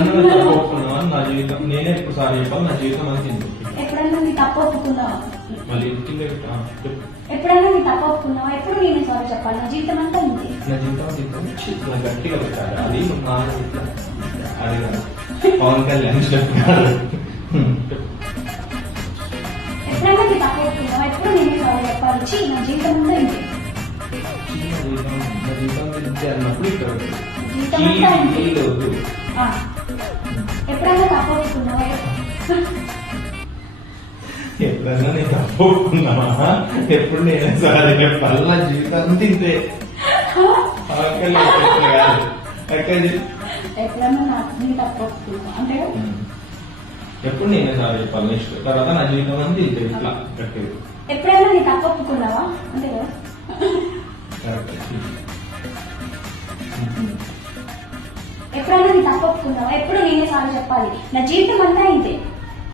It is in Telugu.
ఎప్పుడన్నా తప్పు ఒప్పుకున్నావా నా జీవితం నేనే ఎప్పుడు సారీ చెప్పాలి నా జీవితం అని తింది ఎప్పుడన్నా నీ తప్పు ఒప్పుకున్నావా మళ్ళీ కింద ఎప్పుడన్నా నీ తప్పు ఒప్పుకున్నావా ఎప్పుడు నేనే సారీ చెప్పాలి నా జీవితం అంతా ఉంది నా జీవితం తింటాను గట్టిగా పెట్టాలి అది నా అడిగాను పవన్ కళ్యాణ్ చెప్తున్నాడు ఎప్పుడన్నా నీ తప్పు ఒప్పుకున్నావా ఎప్పుడు నేనే సారీ చెప్పాలి నా జీవితం అంతా ఉంది నా జీవితం అన్నప్పుడు ఇక్కడ జీవితం అంతా ఉంది ఎప్పుడన్నా తప్పు ఒప్పుకున్నావా ఎప్పుడన్నా నేను తప్పు ఒప్పుకున్నావా ఎప్పుడు నేనే సారీ చెప్పాలి నా జీవితం తింటే ఎప్పుడన్నా నీ తప్పు ఒప్పుకున్నావా అంటే ఎప్పుడు నేనే సారీ చెప్పాలి నెక్స్ట్ తర్వాత నా జీవితం అంతా తింటే ఇట్లా కరెక్ట్ ఎప్పుడైనా నీ తప్పు ఒప్పుకున్నావా అంతే కదా ఎప్పుడైనా నీ తప్పు ఒప్పుకున్నావా ఎప్పుడు నేనే సారీ చెప్పాలి నా జీవితం అంతా ఇంతే